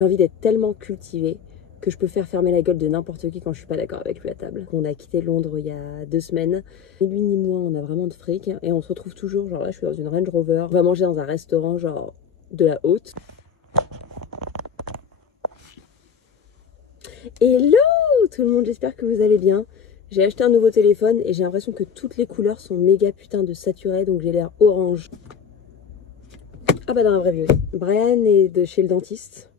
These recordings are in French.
J'ai envie d'être tellement cultivée que je peux faire fermer la gueule de n'importe qui quand je suis pas d'accord avec lui à table. On a quitté Londres il y a 2 semaines. Ni lui ni moi, on a vraiment de fric. Et on se retrouve toujours, genre là, je suis dans une Range Rover. On va manger dans un restaurant, genre de la haute. Hello tout le monde, j'espère que vous allez bien. J'ai acheté un nouveau téléphone et j'ai l'impression que toutes les couleurs sont méga putain de saturées, donc j'ai l'air orange. Ah bah dans la vraie vie. Brian est de chez le dentiste.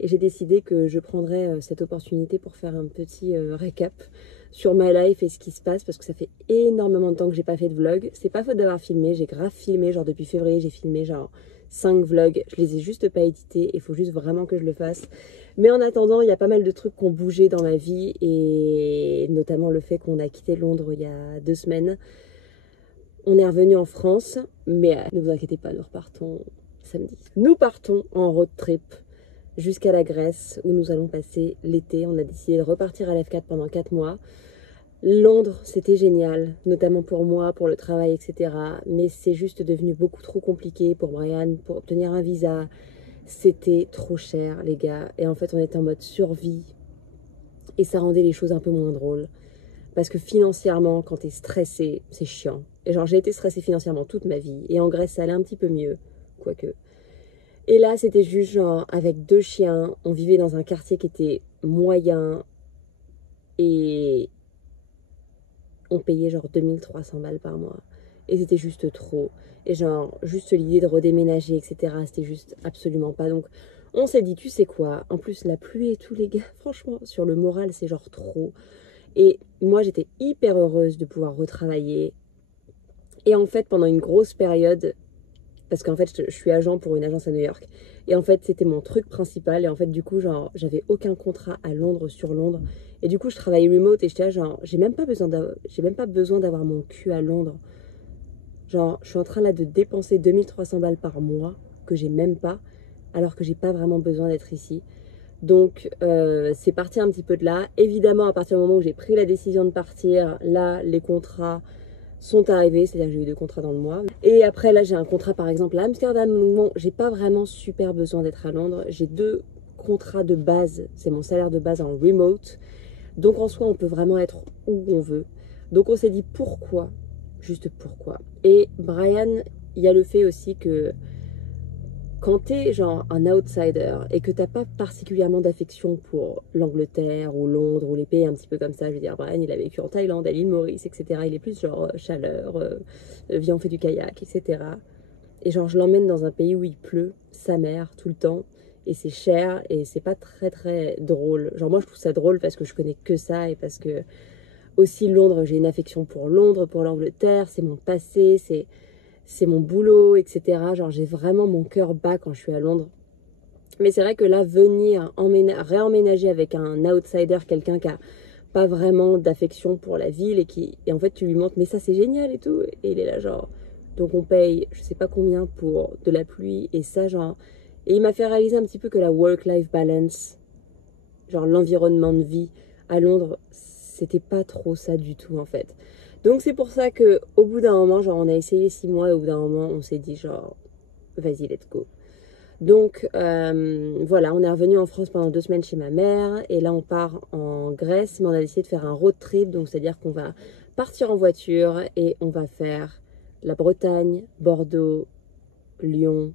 Et j'ai décidé que je prendrais cette opportunité pour faire un petit récap sur ma life et ce qui se passe parce que ça fait énormément de temps que j'ai pas fait de vlog. C'est pas faute d'avoir filmé, j'ai grave filmé, genre depuis février j'ai filmé genre 5 vlogs. Je les ai juste pas édités, il faut juste vraiment que je le fasse. Mais en attendant, il y a pas mal de trucs qui ont bougé dans ma vie et notamment le fait qu'on a quitté Londres il y a 2 semaines. On est revenu en France, mais ne vous inquiétez pas, nous repartons samedi. Nous partons en road trip jusqu'à la Grèce où nous allons passer l'été. On a décidé de repartir à l'F4 pendant 4 mois. Londres, c'était génial, notamment pour moi, pour le travail, etc. Mais c'est juste devenu beaucoup trop compliqué pour Brian, pour obtenir un visa. C'était trop cher, les gars. Et en fait, on était en mode survie. Et ça rendait les choses un peu moins drôles. Parce que financièrement, quand t'es stressé, c'est chiant. Et genre, j'ai été stressée financièrement toute ma vie. Et en Grèce, ça allait un petit peu mieux. Quoique. Et là, c'était juste genre avec 2 chiens, on vivait dans un quartier qui était moyen et on payait genre 2300 balles par mois. Et c'était juste trop. Et genre, juste l'idée de redéménager, etc., c'était juste absolument pas. Donc, on s'est dit, tu sais quoi, en plus, la pluie et tout, les gars, franchement, sur le moral, c'est genre trop. Et moi, j'étais hyper heureuse de pouvoir retravailler. Et en fait, pendant une grosse période, parce qu'en fait je suis agent pour une agence à New York et en fait c'était mon truc principal et en fait du coup genre j'avais aucun contrat à Londres sur Londres et du coup je travaillais remote et j'étais là genre j'ai même pas besoin d'avoir mon cul à Londres, genre je suis en train là de dépenser 2300 balles par mois que j'ai même pas alors que j'ai pas vraiment besoin d'être ici. Donc c'est parti un petit peu de là. Évidemment à partir du moment où j'ai pris la décision de partir, là les contrats sont arrivés, c'est-à-dire que j'ai eu 2 contrats dans le mois. Et après, là, j'ai un contrat, par exemple, à Amsterdam. Donc bon, j'ai pas vraiment super besoin d'être à Londres. J'ai 2 contrats de base, c'est mon salaire de base en remote. Donc en soi, on peut vraiment être où on veut. Donc on s'est dit pourquoi, juste pourquoi. Et Brian, il y a le fait aussi que quand t'es genre un outsider et que t'as pas particulièrement d'affection pour l'Angleterre ou Londres ou les pays un petit peu comme ça, je veux dire, Brian il a vécu en Thaïlande, à l'île Maurice, etc. Il est plus genre chaleur, viens on fait du kayak, etc. Et genre je l'emmène dans un pays où il pleut, sa mère, tout le temps, et c'est cher et c'est pas très très drôle. Genre moi je trouve ça drôle parce que je connais que ça et parce que aussi Londres, j'ai une affection pour Londres, pour l'Angleterre, c'est mon passé, c'est mon boulot, etc. Genre j'ai vraiment mon cœur bat quand je suis à Londres. Mais c'est vrai que là, venir réemménager avec un outsider, quelqu'un qui a pas vraiment d'affection pour la ville et en fait tu lui montres mais ça c'est génial et tout et il est là genre donc on paye je sais pas combien pour de la pluie et ça genre et il m'a fait réaliser un petit peu que la work-life balance, genre l'environnement de vie à Londres, c'était pas trop ça du tout en fait. Donc c'est pour ça que au bout d'un moment, genre on a essayé 6 mois et au bout d'un moment on s'est dit genre vas-y let's go. Donc voilà, on est revenu en France pendant 2 semaines chez ma mère et là on part en Grèce, mais on a décidé de faire un road trip, donc c'est-à-dire qu'on va partir en voiture et on va faire la Bretagne, Bordeaux, Lyon,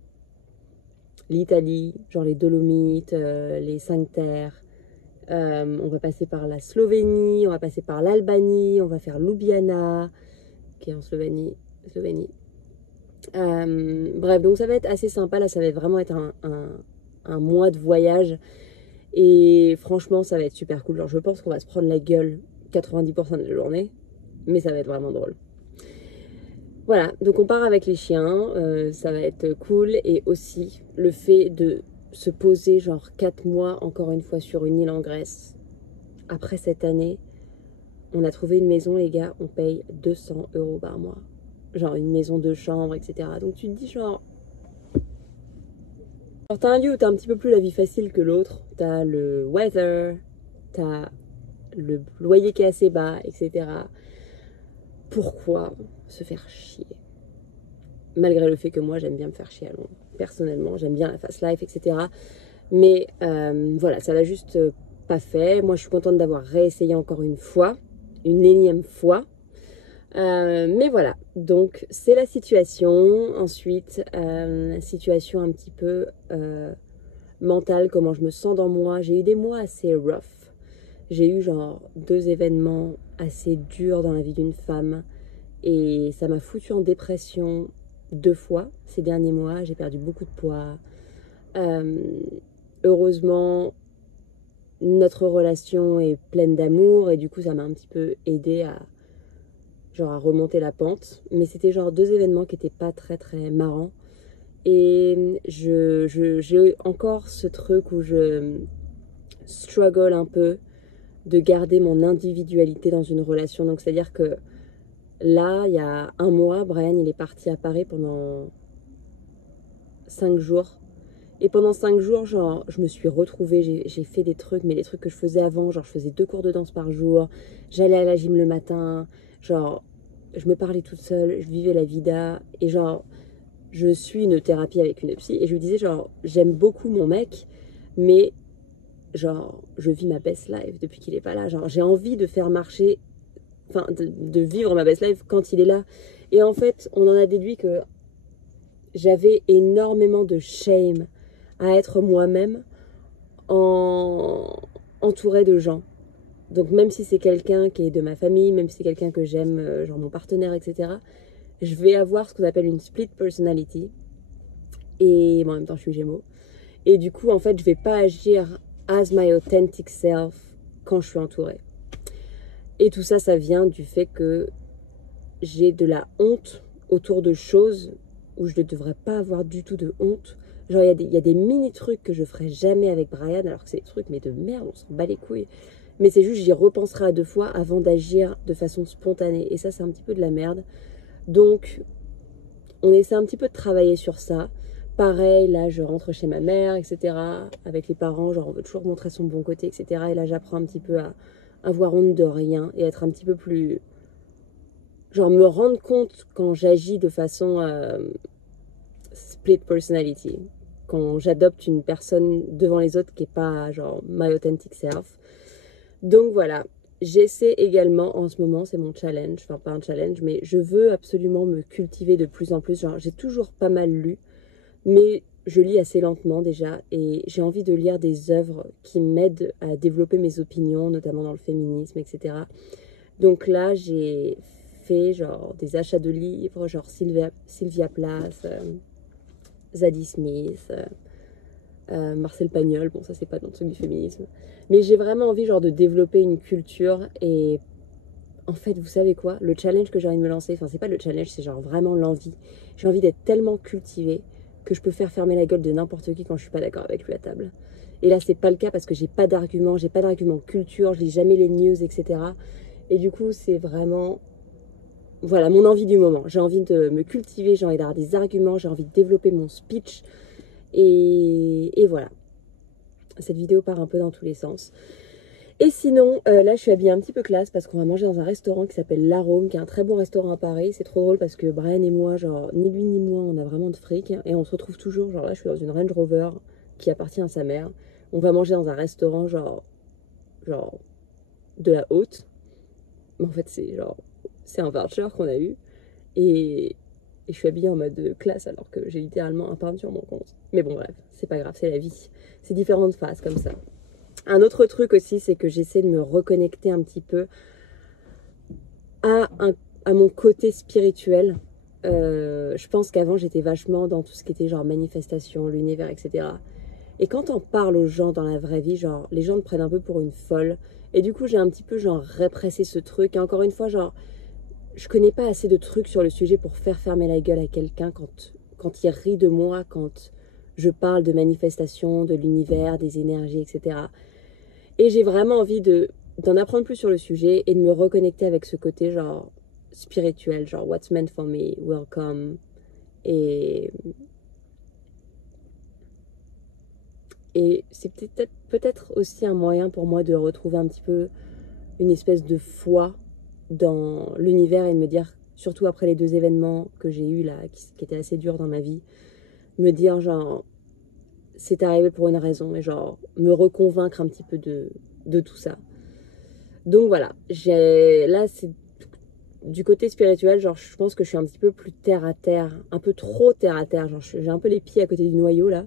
l'Italie, genre les Dolomites, les 5 Terres. On va passer par la Slovénie, on va passer par l'Albanie, on va faire Ljubljana, qui est en Slovénie. Bref, donc ça va être assez sympa. Là, ça va vraiment être un mois de voyage. Et franchement, ça va être super cool. Genre, je pense qu'on va se prendre la gueule 90% de la journée. Mais ça va être vraiment drôle. Voilà, donc on part avec les chiens. Ça va être cool. Et aussi, le fait de se poser genre 4 mois, encore une fois, sur une île en Grèce. Après cette année, on a trouvé une maison, les gars. On paye 200 € par mois. Genre une maison de chambre, etc. Donc tu te dis genre... Alors t'as un lieu où t'as un petit peu plus la vie facile que l'autre. T'as le weather, t'as le loyer qui est assez bas, etc. Pourquoi se faire chier? Malgré le fait que moi j'aime bien me faire chier à Londres. Personnellement, j'aime bien la fast life, etc. Mais voilà, ça l'a juste pas fait. Moi, je suis contente d'avoir réessayé encore une fois, une énième fois. Mais voilà, donc c'est la situation. Ensuite, la situation un petit peu mentale, comment je me sens dans moi. J'ai eu des mois assez rough. J'ai eu genre 2 événements assez durs dans la vie d'une femme et ça m'a foutu en dépression 2 fois ces derniers mois. J'ai perdu beaucoup de poids. Heureusement, notre relation est pleine d'amour et du coup ça m'a un petit peu aidé à remonter la pente. Mais c'était genre 2 événements qui étaient pas très très marrants. Et j'ai encore ce truc où je struggle un peu de garder mon individualité dans une relation. Donc c'est-à-dire que là, il y a un mois, Brian il est parti à Paris pendant 5 jours. Et pendant 5 jours, genre, je me suis retrouvée, j'ai fait des trucs, mais les trucs que je faisais avant, genre je faisais 2 cours de danse par jour, j'allais à la gym le matin, genre je me parlais toute seule, je vivais la vida, et genre je suis une thérapie avec une psy, et je lui disais genre j'aime beaucoup mon mec, mais genre je vis ma best life depuis qu'il est pas là, genre j'ai envie de faire marcher, enfin de vivre ma best life quand il est là. Et en fait, on en a déduit que j'avais énormément de shame à être moi-même entourée de gens. Donc même si c'est quelqu'un qui est de ma famille, même si c'est quelqu'un que j'aime, genre mon partenaire, etc., je vais avoir ce qu'on appelle une split personality. Et bon, en même temps, je suis Gémeaux. Et du coup, en fait, je vais pas agir as my authentic self quand je suis entourée. Et tout ça, ça vient du fait que j'ai de la honte autour de choses où je ne devrais pas avoir du tout de honte. Genre, il y a des mini-trucs que je ferais jamais avec Brian, alors que c'est des trucs, mais de merde, on s'en bat les couilles. Mais c'est juste, j'y repenserai à 2 fois avant d'agir de façon spontanée. Et ça, c'est un petit peu de la merde. Donc, on essaie un petit peu de travailler sur ça. Pareil, là, je rentre chez ma mère, etc. Avec les parents, genre, on veut toujours montrer son bon côté, etc. Et là, j'apprends un petit peu à avoir honte de rien et être un petit peu plus... Genre, me rendre compte quand j'agis de façon split personality. Quand j'adopte une personne devant les autres qui n'est pas, genre, my authentic self. Donc, voilà. J'essaie également en ce moment, c'est mon challenge, enfin pas un challenge, mais je veux absolument me cultiver de plus en plus. Genre, j'ai toujours pas mal lu, mais je lis assez lentement déjà et j'ai envie de lire des œuvres qui m'aident à développer mes opinions, notamment dans le féminisme, etc. Donc là, j'ai fait genre des achats de livres, genre Sylvia Plath, Zadie Smith, Marcel Pagnol, bon ça c'est pas dans le truc du féminisme. Mais j'ai vraiment envie genre de développer une culture et en fait vous savez quoi, le challenge que j'ai envie de me lancer, enfin c'est pas le challenge, c'est genre vraiment l'envie. J'ai envie d'être tellement cultivée que je peux faire fermer la gueule de n'importe qui quand je suis pas d'accord avec lui à table. Et là c'est pas le cas parce que j'ai pas d'arguments culture, je lis jamais les news, etc. Et du coup c'est vraiment... Voilà mon envie du moment. J'ai envie de me cultiver, j'ai envie d'avoir des arguments, j'ai envie de développer mon speech. Et voilà. Cette vidéo part un peu dans tous les sens. Et sinon, là je suis habillée un petit peu classe parce qu'on va manger dans un restaurant qui s'appelle L'Arôme, qui est un très bon restaurant à Paris. C'est trop drôle parce que Brian et moi, genre ni lui ni moi, on a vraiment de fric. Et on se retrouve toujours, genre là je suis dans une Range Rover qui appartient à sa mère. On va manger dans un restaurant genre de la haute. Mais en fait c'est un voucher qu'on a eu. Et je suis habillée en mode classe alors que j'ai littéralement un pain sur mon compte. Mais bon bref, c'est pas grave, c'est la vie. C'est différentes phases comme ça. Un autre truc aussi, c'est que j'essaie de me reconnecter un petit peu à mon côté spirituel. Je pense qu'avant j'étais vachement dans tout ce qui était genre manifestation, l'univers, etc. Et quand on parle aux gens dans la vraie vie, genre les gens te prennent un peu pour une folle. Et du coup j'ai un petit peu genre répressé ce truc. Et encore une fois, genre je connais pas assez de trucs sur le sujet pour faire fermer la gueule à quelqu'un quand il rit de moi, quand je parle de manifestation, de l'univers, des énergies, etc. Et j'ai vraiment envie d'en apprendre plus sur le sujet et de me reconnecter avec ce côté genre spirituel, genre what's meant for me, welcome. Et c'est peut-être aussi un moyen pour moi de retrouver un petit peu une espèce de foi dans l'univers et de me dire, surtout après les 2 événements que j'ai eus là, qui étaient assez durs dans ma vie, me dire genre, c'est arrivé pour une raison et genre me reconvaincre un petit peu de tout ça. Donc voilà, là c'est du côté spirituel, genre je pense que je suis un petit peu plus terre à terre, un peu trop terre à terre, genre j'ai un peu les pieds à côté du noyau là,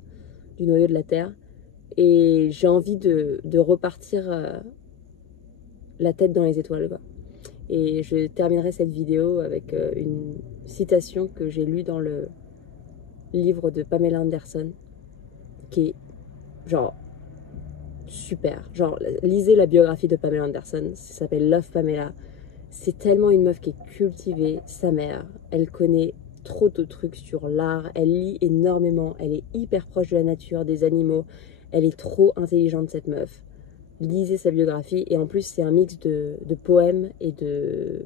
du noyau de la terre, et j'ai envie de repartir la tête dans les étoiles quoi. Et je terminerai cette vidéo avec une citation que j'ai lue dans le livre de Pamela Anderson, qui est genre super. Genre, lisez la biographie de Pamela Anderson, ça s'appelle Love Pamela. C'est tellement une meuf qui est cultivée, sa mère. Elle connaît trop de trucs sur l'art, elle lit énormément, elle est hyper proche de la nature, des animaux. Elle est trop intelligente cette meuf. Lisez sa biographie et en plus c'est un mix de poèmes et de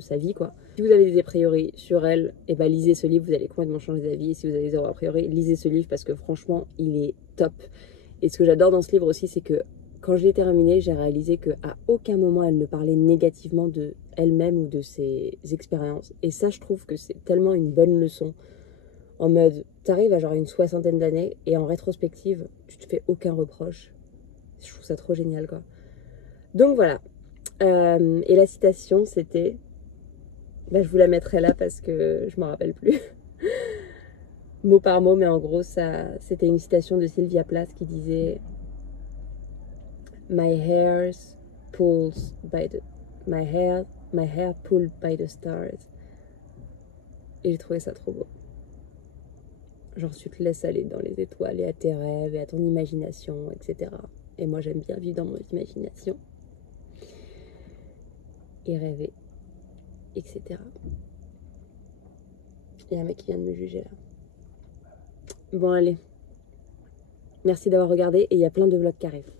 sa vie quoi. Si vous avez des a priori sur elle, et ben lisez ce livre, vous allez complètement changer d'avis. Et si vous avez des a priori, lisez ce livre parce que franchement il est top. Et ce que j'adore dans ce livre aussi, c'est que quand je l'ai terminé, j'ai réalisé qu'à aucun moment elle ne parlait négativement de elle-même ou de ses expériences. Et ça, je trouve que c'est tellement une bonne leçon. En mode, t'arrives à genre une soixantaine d'années et en rétrospective, tu te fais aucun reproche. Je trouve ça trop génial, quoi. Donc voilà. Et la citation, c'était... Bah, je vous la mettrai là parce que je m'en rappelle plus. Mot par mot, mais en gros, c'était une citation de Sylvia Plath qui disait... My hair pulled by the stars. Et j'ai trouvé ça trop beau. Genre tu te laisses aller dans les étoiles et à tes rêves et à ton imagination, etc. Et moi j'aime bien vivre dans mon imagination. Et rêver, etc. Il y a un mec qui vient de me juger là. Bon allez. Merci d'avoir regardé et il y a plein de vlogs qui arrivent.